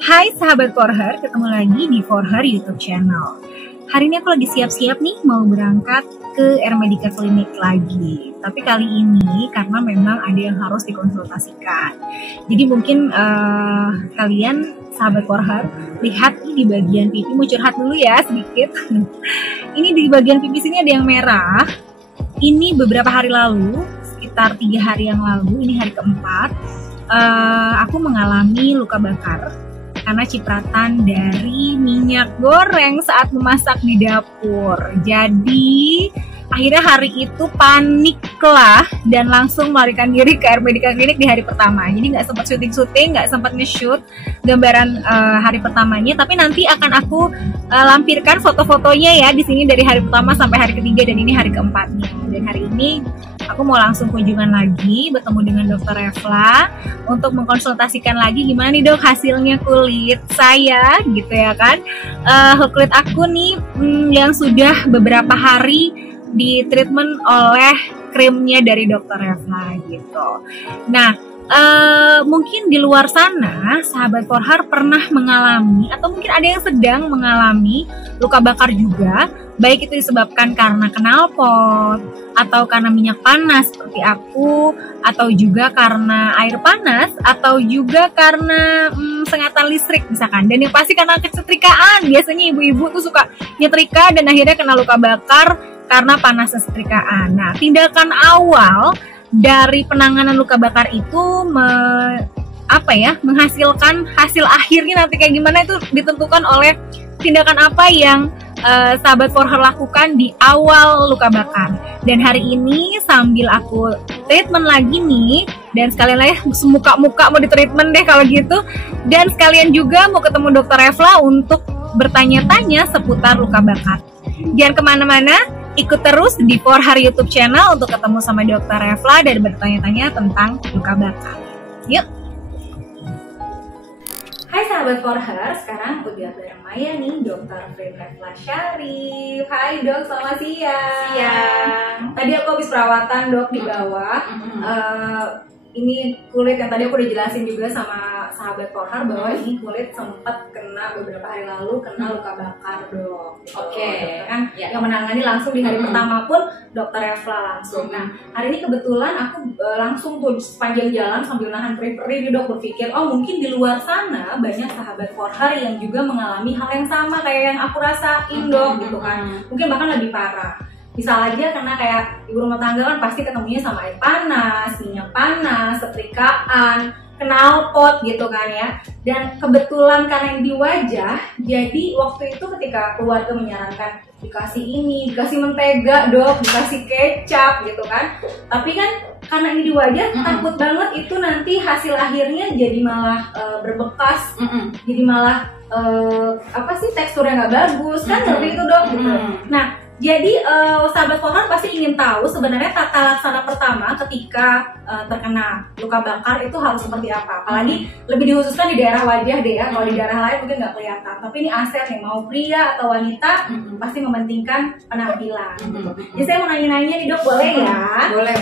Hai sahabat For Her, ketemu lagi di For Her YouTube channel. Hari ini aku lagi siap-siap nih mau berangkat ke Air Medica Clinic lagi. Tapi kali ini karena memang ada yang harus dikonsultasikan. Jadi mungkin kalian sahabat For Her lihat nih di bagian pipi, mau curhat dulu ya sedikit. Ini di bagian pipi sini ada yang merah. Ini beberapa hari lalu, sekitar 3 hari yang lalu, ini hari keempat, aku mengalami luka bakar karena cipratan dari minyak goreng saat memasak di dapur. Jadi akhirnya hari itu paniklah dan langsung melarikan diri ke Air Medica Clinic di hari pertama. Jadi nggak sempat syuting, nggak sempat nge-shoot gambaran hari pertamanya. Tapi nanti akan aku lampirkan foto-fotonya ya di sini dari hari pertama sampai hari ketiga, dan ini hari keempatnya. Dan hari ini aku mau langsung kunjungan lagi, bertemu dengan Dokter Refla untuk mengkonsultasikan lagi gimana nih dok hasilnya kulit saya gitu ya kan. Kulit aku nih yang sudah beberapa hari di treatment oleh krimnya dari Dokter Refla gitu. Nah, mungkin di luar sana sahabat For Her pernah mengalami atau mungkin ada yang sedang mengalami luka bakar juga, baik itu disebabkan karena knalpot atau karena minyak panas seperti aku, atau juga karena air panas, atau juga karena sengatan listrik misalkan. Dan yang pasti karena kesetrikaan, biasanya ibu-ibu tuh suka nyetrika dan akhirnya kena luka bakar karena panas setrikaan. Nah, tindakan awal dari penanganan luka bakar itu menghasilkan hasil akhirnya nanti kayak gimana itu ditentukan oleh tindakan apa yang sahabat For Her lakukan di awal luka bakar. Dan hari ini sambil aku treatment lagi nih, dan sekalian lah ya semuka-muka mau di treatment deh kalau gitu, dan sekalian juga mau ketemu Dokter Refla untuk bertanya-tanya seputar luka bakar. Jangan kemana-mana, ikut terus di For Her YouTube channel untuk ketemu sama Dokter Refla dan bertanya-tanya tentang luka bakar. Yuk! Hai sahabat For Her, sekarang udah bareng Maya nih, Dokter Refla Syarif. Hai dok, selamat siang. Siang. Tadi aku habis perawatan dok di bawah. Ini kulit yang tadi aku udah jelasin juga sama sahabat For Her bahwa ini kulit sempat kena beberapa hari lalu kena luka bakar dok. Oke. Kan Ya. yang menangani langsung di hari pertama pun Dokter Refla langsung. Nah hari ini kebetulan aku langsung tuh sepanjang jalan sambil nahan perih-perih nih dok, berpikir oh mungkin di luar sana banyak sahabat For Her yang juga mengalami hal yang sama kayak yang aku rasain dok gitu kan. Mungkin bahkan lebih parah. Misal aja karena kayak ibu rumah tangga kan pasti ketemunya sama air panas, minyak panas, setrikaan, knalpot gitu kan ya. Dan kebetulan karena ini di wajah, jadi waktu itu ketika keluarga menyarankan dikasih ini, dikasih mentega dok, dikasih kecap gitu kan. Tapi kan karena ini di wajah, takut banget itu nanti hasil akhirnya jadi malah berbekas, jadi malah teksturnya nggak bagus kan, seperti itu dok gitu. Nah jadi sahabat For Her pasti ingin tahu sebenarnya tata laksana pertama ketika terkena luka bakar itu harus seperti apa. Apalagi lebih dikhususkan di daerah wajah deh ya. Kalau di daerah lain mungkin nggak kelihatan. Tapi ini aset nih, mau pria atau wanita pasti mementingkan penampilan. Jadi saya mau nanya-nanya nih dok, boleh ya? Boleh.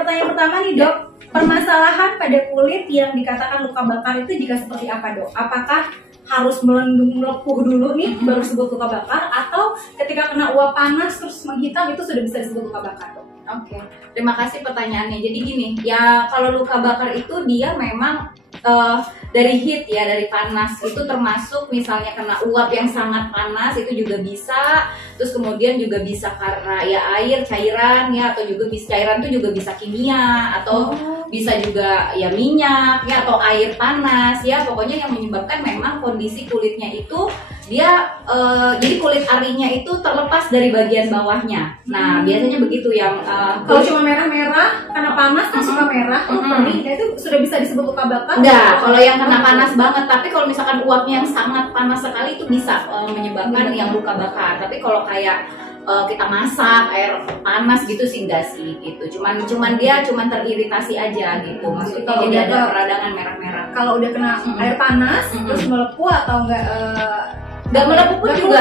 Pertanyaan pertama nih dok, permasalahan pada kulit yang dikatakan luka bakar itu jika seperti apa dok? Apakah harus melepuh dulu nih baru disebut luka bakar, atau ketika kena uap panas terus menghitam itu sudah bisa disebut luka bakar dok? Oke. Terima kasih pertanyaannya. Jadi gini, ya kalau luka bakar itu dia memang dari heat ya, dari panas itu termasuk misalnya kena uap yang sangat panas itu juga bisa. Terus kemudian juga bisa karena ya air, cairan ya, atau juga bisa cairan itu juga bisa kimia, atau bisa juga ya minyak ya, atau air panas ya. Pokoknya yang menyebabkan memang kondisi kulitnya itu dia jadi kulit arinya itu terlepas dari bagian bawahnya. Nah biasanya begitu yang kalau cuma merah-merah karena panas kan suka merah, perih, itu sudah bisa disebut luka bakar? Enggak, kalau yang kena panas banget. Tapi kalau misalkan uapnya yang sangat panas sekali itu bisa menyebabkan yang luka bakar. Tapi kalau kayak kita masak air panas gitu sih enggak sih gitu. Cuman dia teriritasi aja gitu. Maksudnya Kalau jadi udah ada peradangan merah-merah. Kalau udah kena air panas terus melepuh atau enggak? Nggak melepuh pun juga,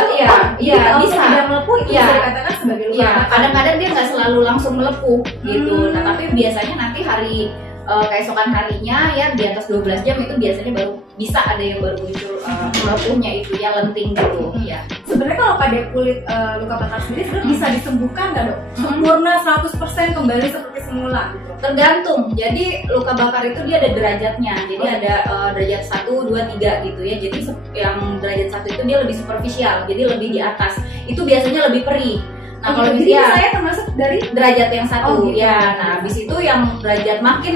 iya bisa. Tidak melepuh itu bisa dikatakan sebagai luka bakar. Kadang-kadang dia nggak selalu langsung melepuh gitu. Nah tapi biasanya nanti hari keesokan harinya ya di atas 12 jam itu biasanya baru bisa ada yang baru muncul melepuhnya itu ya, lenting gitu ya. Sebenarnya kalau pada kulit luka bakar sendiri sebenarnya bisa disembuhkan nggak dok? Sempurna 100% kembali seperti semula gitu? Tergantung. Jadi luka bakar itu dia ada derajatnya. Jadi ada derajat 1, 2, 3 gitu ya. Jadi yang derajat 1 itu dia lebih superficial, jadi lebih di atas. Itu biasanya lebih perih. Nah, kalau jadi misalnya saya termasuk dari derajat yang 1 gitu. ya. Nah, habis itu yang derajat makin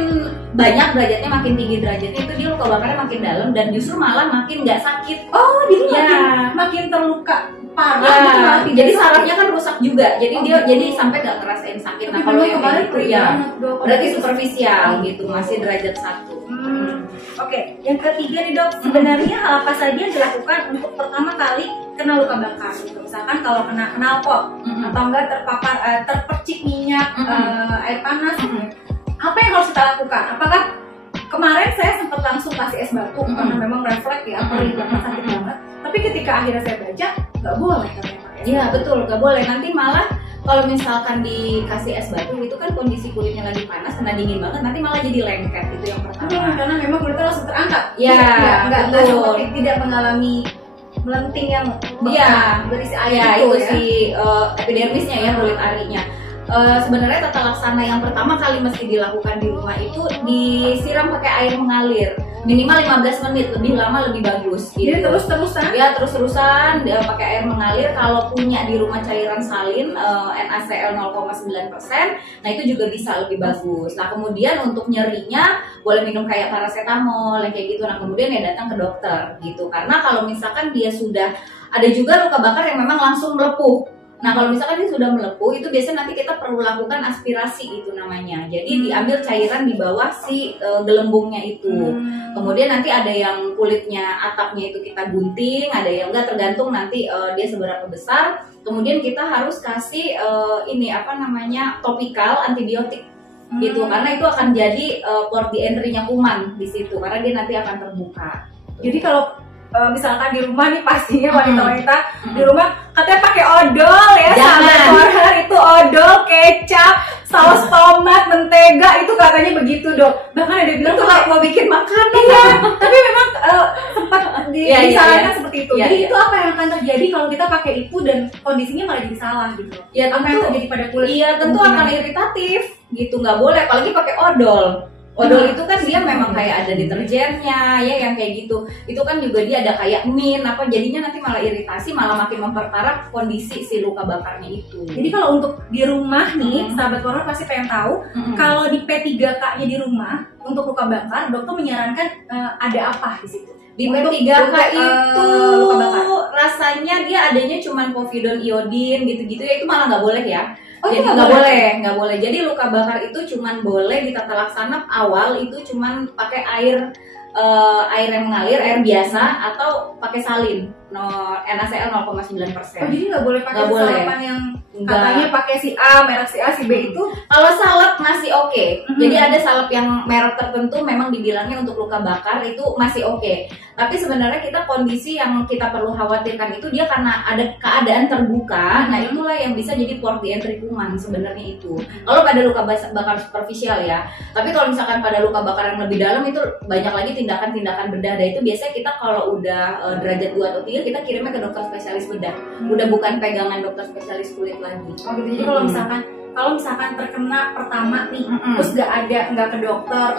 banyak derajatnya, makin tinggi derajatnya, itu dia luka bakarnya makin dalam dan justru malah makin nggak sakit. Oh, jadi Ya. makin terluka parah Ya, gitu, malah tidak jadi sakit. sarafnya kan rusak juga. Jadi Oh, dia gitu. jadi sampai nggak ngerasain sakit. Nah, Tapi kalau memang yang kemarin kayak gitu perih ya banget, Dok. berarti superficial gitu, masih derajat 1. Oke, yang ketiga nih dok, sebenarnya hal apa saja yang dilakukan untuk pertama kali kena luka bakar gitu? Misalkan kalau kena knalpot atau enggak terpapar terpercik minyak air panas, apa yang harus kita lakukan? Apakah kemarin saya sempat langsung kasih es batu karena memang refleks ya, perih banget, sakit banget. Tapi ketika akhirnya saya baca, nggak boleh katanya pakai es Iya batu. betul, nggak boleh. Nanti malah kalau misalkan dikasih es batu itu kan kondisi kulitnya lagi panas, kena dingin banget, nanti malah jadi lengket. Itu yang pertama. Karena memang kulitnya langsung terangkat. Ya, nggak betul. seperti tidak mengalami melenting yang Iya, berisi air ya gitu itu ya. si epidermisnya ya, kulit arinya. Sebenarnya tata laksana yang pertama kali mesti dilakukan di rumah itu disiram pakai air mengalir minimal 15 menit, lebih lama lebih bagus gitu. Jadi terus-terusan Ya terus-terusan pakai air mengalir. Kalau punya di rumah cairan salin NaCl 0,9%, nah itu juga bisa lebih bagus. Nah kemudian untuk nyerinya boleh minum kayak paracetamol yang kayak gitu. Nah kemudian ya datang ke dokter gitu. Karena kalau misalkan dia sudah ada juga luka bakar yang memang langsung melepuh. Nah kalau misalkan dia sudah melepuh, itu biasanya nanti kita perlu lakukan aspirasi itu namanya. Jadi diambil cairan di bawah si gelembungnya itu. Kemudian nanti ada yang kulitnya atapnya itu kita gunting, ada yang enggak, tergantung nanti dia seberapa besar. Kemudian kita harus kasih ini apa namanya topikal antibiotik gitu, karena itu akan jadi port di entry-nya kuman di situ, karena dia nanti akan terbuka. Jadi kalau misalkan di rumah nih pastinya wanita-wanita di rumah katanya pakai odol ya, sampai korher itu odol, kecap, saus tomat, mentega, itu katanya begitu dok. Bahkan ada bilang Itu tuh mau bikin makanan. iya, tapi memang sempat disarankan seperti itu. Iya, Jadi iya. itu apa yang akan terjadi kalau kita pakai itu dan kondisinya malah jadi salah gitu? Ya Apa yang tentu, terjadi pada kulit? iya tentu akan iritatif gitu, nggak boleh, apalagi pakai odol. Odol itu kan dia memang kayak ada deterjennya ya, yang kayak gitu. Itu kan juga dia ada kayak mint apa, jadinya nanti malah iritasi, malah makin memperparah kondisi si luka bakarnya itu. Jadi kalau untuk di rumah nih, sahabat korner pasti pengen tahu kalau di P3K-nya di rumah untuk luka bakar, dokter menyarankan ada apa di situ? Di Untuk- P3K untuk, itu luka bakar. rasanya dia adanya cuman povidone iodin gitu-gitu ya, itu malah nggak boleh ya. Oh, itu Jadi nggak nggak boleh. Jadi luka bakar itu cuman boleh di tata laksana awal itu cuman pakai air yang mengalir, air biasa, atau pakai salin, NaCl 0,9%. Oh, jadi nggak boleh pakai Nggak boleh. sarapan yang Enggak. katanya pakai si A, merek si A, si B itu. Kalau salep masih oke. Jadi ada salep yang merek tertentu memang dibilangnya untuk luka bakar itu masih oke. Tapi sebenarnya kita kondisi yang kita perlu khawatirkan itu dia karena ada keadaan terbuka. Nah itulah yang bisa jadi port di entry kuman sebenarnya itu. Kalau pada luka bakar superficial ya. Tapi kalau misalkan pada luka bakar yang lebih dalam itu banyak lagi tindakan-tindakan bedah. Dan itu biasanya kita kalau udah derajat 2 atau 3 kita kirimnya ke dokter spesialis bedah. Udah bukan pegangan dokter spesialis kulit lagi. Oh gitu. Jadi kalau misalkan terkena pertama nih, terus nggak ke dokter,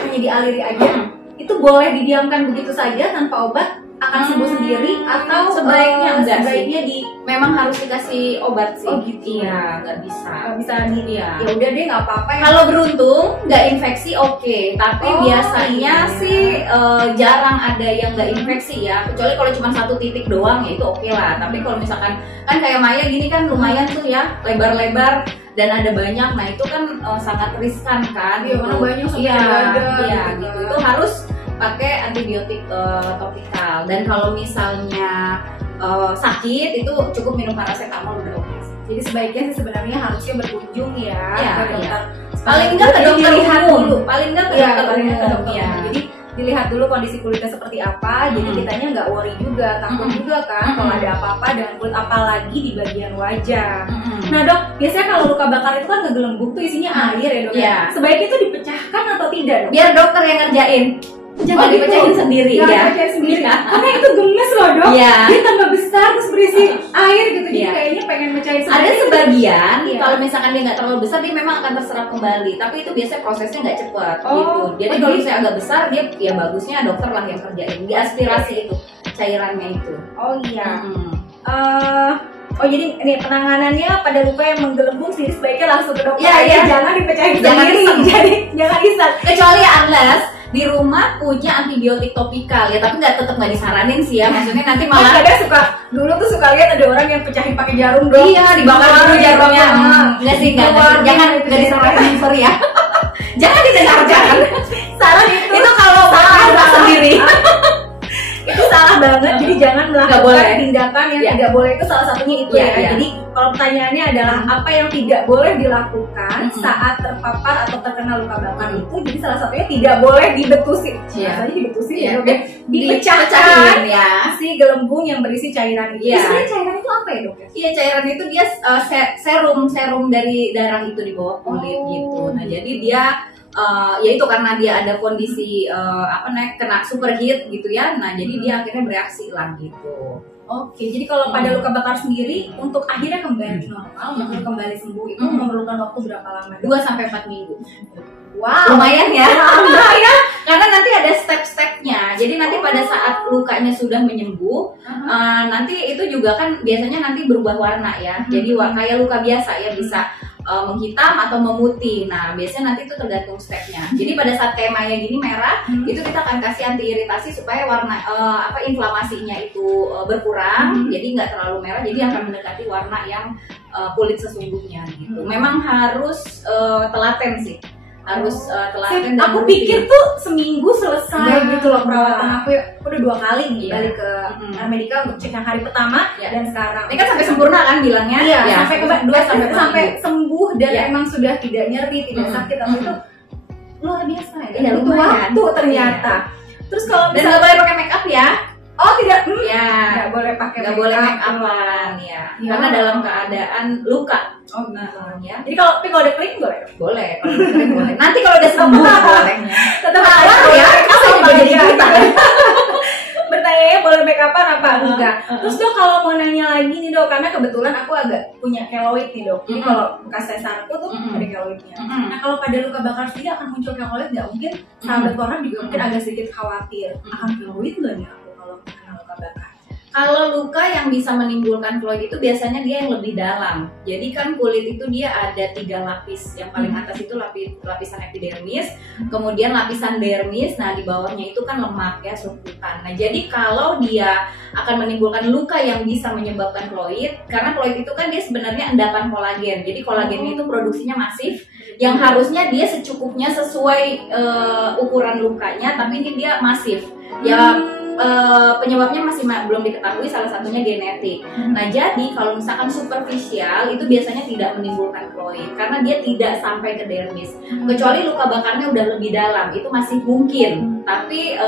hanya dialiri aja, itu boleh didiamkan begitu saja tanpa obat, akan sembuh sendiri, atau sebaiknya enggak sebaiknya sih. Memang harus dikasih obat sih. Oh gitu. Iya, nggak bisa. bisa di Iya. ya udah deh nggak apa-apa ya. Kalau beruntung nggak infeksi oke, tapi Oh, biasanya iya. sih jarang ada yang nggak infeksi ya. Kecuali kalau cuma 1 titik doang ya itu oke lah. Tapi kalau misalkan kan kayak Maya gini kan lumayan tuh ya, lebar-lebar dan ada banyak, nah itu kan sangat riskan kan. Iya, karena banyak sampai Iya, dada iya gitu gitu. kan. Itu harus pakai antibiotik topikal. Dan kalau misalnya sakit itu cukup minum paracetamol udah oke. Jadi sebaiknya sih sebenarnya harusnya berkunjung ya, Iya, ke dokter. Paling nggak ke Jadi dokter dilihat umum. dulu. Paling nggak ke Iya, dokter paling nggak ke umum. dokter Iya. umum. Jadi dilihat dulu kondisi kulitnya seperti apa, jadi kitanya nggak worry juga, takut juga kan kalau ada apa-apa dengan kulit, apalagi di bagian wajah. Nah dok, biasanya kalau luka bakar itu kan ngegelembung tuh isinya air ya dok. Iya. Sebaiknya itu dipecahkan atau tidak dok? Biar dokter yang ngerjain. Jangan dipecahin sendiri ya. Dipecahin sendiri. Karena itu gemes loh dok. Dia tambah besar terus berisi air gitu. Jadi kayaknya pengen mecahin sendiri. Ada sebagian kalau misalkan dia nggak terlalu besar dia memang akan terserap kembali. Tapi itu biasanya prosesnya nggak cepat gitu. Jadi kalau misalnya agak besar dia ya bagusnya dokter lah yang kerjain. Diaspirasi itu cairannya itu. Oh iya. Oh jadi ini penanganannya pada luka yang menggelembung sih sebaiknya langsung ke dokter. Jangan dipecahin sendiri. Jangan iseng. Kecuali unless di rumah punya antibiotik topikal ya, tapi tetap nggak disaranin sih ya. Maksudnya nanti malah dulu tuh suka lihat ada orang yang pecahin pakai jarum dong. Iya, dibakar dulu jarumnya. Enggak sih, jangan nggak disaranin, sorry ya. Jangan didengarkan. Saran itu kalau salah sendiri. Itu salah banget, jadi jangan melakukan tindakan yang tidak boleh. Itu salah satunya itu ya. Jadi kalau pertanyaannya adalah apa yang tidak boleh dilakukan saat terpapar atau terkena luka bakar itu, jadi salah satunya tidak boleh dibetusin. Biasanya dibetusin dipecahkan si gelembung yang berisi cairan itu. Sebenarnya cairan itu apa ya dok? Iya, cairan itu dia serum dari darah itu di bawah kulit gitu. Nah jadi dia ya itu karena dia ada kondisi kena superheat gitu ya. Nah jadi dia akhirnya bereaksi lah gitu. Oke, jadi kalau pada luka bakar sendiri untuk akhirnya kembali normal, untuk kembali sembuh itu memerlukan waktu berapa lama? 2-4 minggu. Wow, lumayan ya. Lumayan. Karena nanti ada step-stepnya. Jadi nanti pada saat lukanya sudah menyembuh, nanti itu juga kan biasanya nanti berubah warna ya. Jadi kayak luka biasa ya, bisa menghitam atau memutih. Nah biasanya nanti itu tergantung stepnya. Jadi pada saat kayak Maya gini merah, itu kita akan kasih anti iritasi supaya warna inflamasinya itu berkurang. Jadi nggak terlalu merah. Jadi akan mendekati warna yang kulit sesungguhnya gitu. Memang harus telaten sih. Harus telaten. Aku pikir tuh seminggu selesai gitu loh perawatan aku. Udah 2 kali nih balik ke Amerika untuk cek yang hari pertama dan sekarang. Ini kan sampai sempurna kan bilangnya? Iya, sampai sembuh dan emang sudah tidak nyeri, tidak sakit. Tapi itu luar biasa ya. Itu waktu ternyata. Terus kalau dan nggak boleh pakai make up ya? Oh tidak, nggak boleh pakai make upan ya. Karena dalam keadaan luka. Oh gitu ya. Jadi kalau ada kering boleh? Boleh. Boleh. Nanti kalau udah sembuh bolehnya. Tetap awal ya. Apa jadi kita? Bertanya boleh make upan apa enggak? Terus dok kalau mau nanya lagi nih dok, karena kebetulan aku agak punya keloid nih dok. Jadi kalau bekas sesarku tuh ada keloidnya. Nah kalau pada luka bakar sendiri akan muncul keloid nggak? Mungkin sahabat korban juga mungkin agak sedikit khawatir akan keloid nggak nih aku kalau kena luka bakar? Kalau luka yang bisa menimbulkan keloid itu biasanya dia yang lebih dalam. Jadi kan kulit itu dia ada 3 lapis. Yang paling atas itu lapisan epidermis, kemudian lapisan dermis. Nah di bawahnya itu kan lemak ya, subkutan. Nah jadi kalau dia akan menimbulkan luka yang bisa menyebabkan keloid, karena keloid itu kan dia sebenarnya endapan kolagen. Jadi kolagennya itu produksinya masif, yang harusnya dia secukupnya sesuai ukuran lukanya, tapi ini dia masif. Ya penyebabnya masih belum diketahui, salah satunya genetik. Nah jadi kalau misalkan superficial itu biasanya tidak menimbulkan keloid karena dia tidak sampai ke dermis. Kecuali luka bakarnya udah lebih dalam, itu masih mungkin. Tapi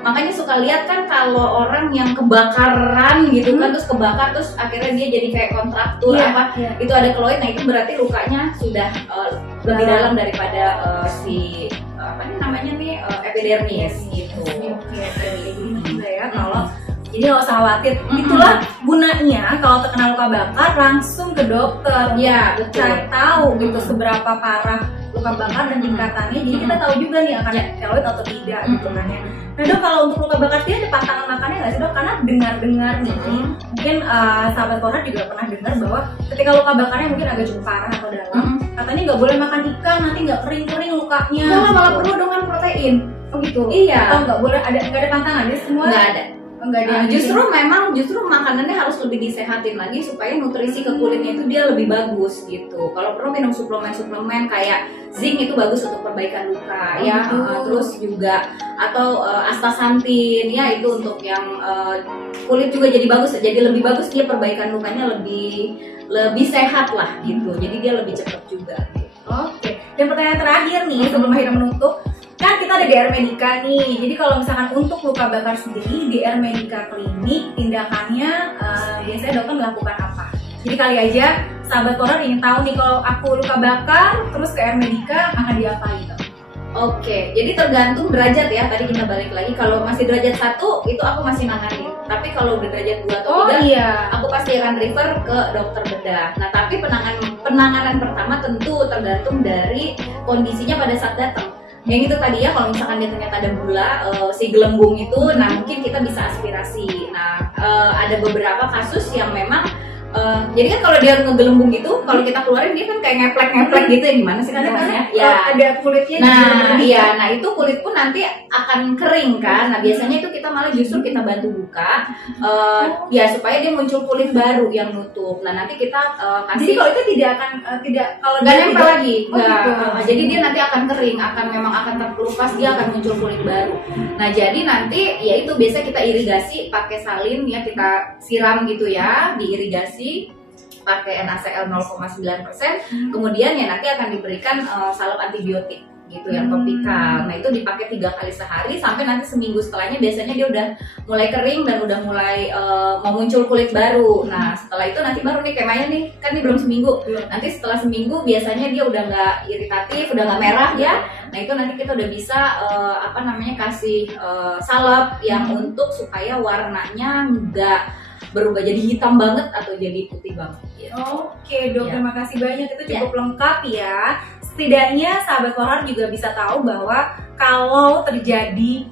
makanya suka lihat kan kalau orang yang kebakaran gitu kan, terus kebakar terus akhirnya dia jadi kayak kontraktur itu ada keloid. Nah itu berarti lukanya sudah lebih dalam daripada si epidermis gitu. Kalau jadi nggak usah khawatir. Itulah gunanya kalau terkena luka bakar langsung ke dokter. Ya, betul. Cari tahu gitu seberapa parah luka bakar dan tingkatannya. Jadi kita tahu juga nih akan keloid atau tidak gitu kan ya. Nah dok, kalau untuk luka bakar dia ada pantangan makannya nggak sih dok? Karena dengar-dengar nih, mungkin sahabat korban juga pernah dengar bahwa ketika luka bakarnya mungkin agak cukup parah atau dalam, katanya nggak boleh makan ikan, nanti nggak kering-kering lukanya. Nggak, malah perlu dengan protein. Oh gitu. Iya. Oh nggak boleh, nggak ada pantangan dia semua. Nggak ada. Justru makanannya harus lebih disehatin lagi supaya nutrisi ke kulitnya itu dia lebih bagus gitu. Kalau perlu minum suplemen kayak zinc itu bagus untuk perbaikan luka terus juga atau astaxanthin ya itu untuk yang kulit juga jadi bagus, jadi lebih bagus, dia perbaikan lukanya lebih sehat lah gitu. Jadi dia lebih cepat juga. Oke. Dan pertanyaan terakhir nih sebelum akhirnya menutup. Kan kita ada DR Medica nih, jadi kalau misalkan untuk luka bakar sendiri DR Medica Klinik tindakannya biasanya dokter melakukan apa? Jadi kali aja sahabat korban ingin tahu nih kalau aku luka bakar terus ke DR Medica akan diapain? Oke, jadi tergantung derajat ya. Tadi kita balik lagi, kalau masih derajat 1 itu aku masih nanganin. Tapi kalau udah derajat 2 atau 3, iya. aku pasti akan refer ke dokter bedah. Nah, tapi penanganan pertama tentu tergantung dari kondisinya pada saat datang. Yang itu tadi ya, kalau misalkan dia ternyata ada gula, si gelembung itu, nah mungkin kita bisa aspirasi. Nah, ada beberapa kasus yang memang jadi kan kalau dia ngegelembung gitu, kalau kita keluarin dia kan kayak ngeplek gitu ya, gimana sih namanya? Ya, ada kulitnya. nah iya, nah itu kulit pun nanti akan kering kan. Nah biasanya itu kita malah justru kita bantu buka, ya supaya dia muncul kulit baru yang nutup. Nah nanti kita kasih. Jadi kalau itu tidak akan kalau nggak nempel lagi, nggak. Gitu. Jadi dia nanti akan kering, memang akan terkelupas, dia akan muncul kulit baru. Nah jadi nanti ya itu biasa kita irigasi pakai salin ya, kita siram gitu ya, diirigasi pakai NaCl 0,9%. Kemudian ya nanti akan diberikan salep antibiotik gitu yang topikal. Nah itu dipakai 3 kali sehari sampai nanti seminggu setelahnya biasanya dia udah mulai kering dan udah mulai mau muncul kulit baru. Nah setelah itu nanti baru nih kayak Maya nih, kan ini belum seminggu. Nanti setelah seminggu biasanya dia udah nggak iritatif, udah nggak merah ya. Nah itu nanti kita udah bisa kasih salep yang untuk supaya warnanya nggak berubah jadi hitam banget atau jadi putih banget gitu. Oke dok, terima kasih banyak, itu cukup lengkap ya. Setidaknya sahabat Forhar juga bisa tahu bahwa kalau terjadi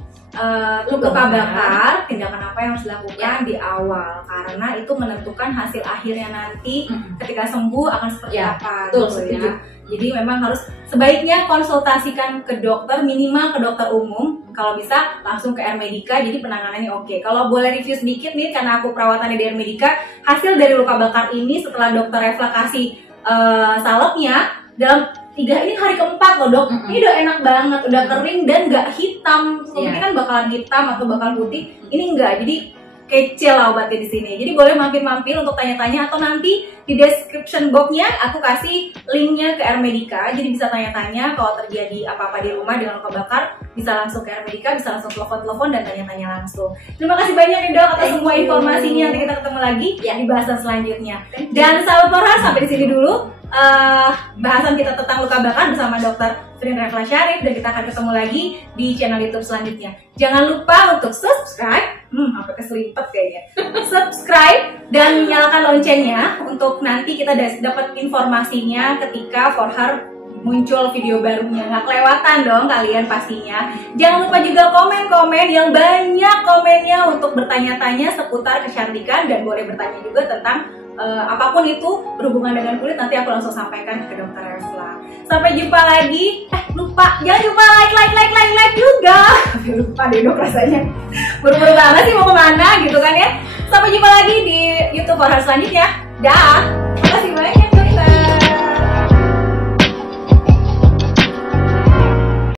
luka bakar, tindakan apa yang harus dilakukan di awal, karena itu menentukan hasil akhirnya nanti ketika sembuh akan seperti apa. Betul, gitu ya. Jadi memang harus sebaiknya konsultasikan ke dokter, minimal ke dokter umum. Kalau bisa langsung ke Airmedica, jadi penanganannya oke. Kalau boleh review sedikit nih, karena aku perawatannya di Airmedica, hasil dari luka bakar ini setelah dokter Refla kasih salepnya dalam 3 ini hari keempat loh dok, ini udah enak banget, udah kering dan nggak hitam. Mungkin kan bakalan hitam atau bakal putih, ini enggak. Jadi kece lah obatnya di sini. Jadi boleh mampir-mampir untuk tanya-tanya, atau nanti di description box-nya aku kasih linknya ke Airmedica. Jadi bisa tanya-tanya kalau terjadi apa-apa di rumah dengan luka bakar, bisa langsung ke Airmedica, bisa langsung telepon-telepon dan tanya-tanya langsung. Terima kasih banyak ya dok atas semua informasinya. Nanti kita ketemu lagi di bahasan selanjutnya. Dan sahabat Forhar, sampai di sini dulu bahasan kita tentang luka bakar bersama Dr. Frin Refla Syarif, dan kita akan ketemu lagi di channel YouTube selanjutnya. Jangan lupa untuk subscribe, sampai keselipet kayaknya. Subscribe dan nyalakan loncengnya untuk nanti kita dapat informasinya ketika Forhar muncul video barunya. Nggak kelewatan dong kalian pastinya. Jangan lupa juga komen-komen yang banyak, komennya untuk bertanya-tanya seputar kecantikan, dan boleh bertanya juga tentang apapun itu berhubungan dengan kulit. Nanti aku langsung sampaikan ke Dr. Refla. Sampai jumpa lagi. Jangan lupa like juga. Lupa deh dok rasanya. Buru-buru banget sih mau kemana gitu kan ya. Sampai jumpa lagi di YouTube Forhar selanjutnya. Dah.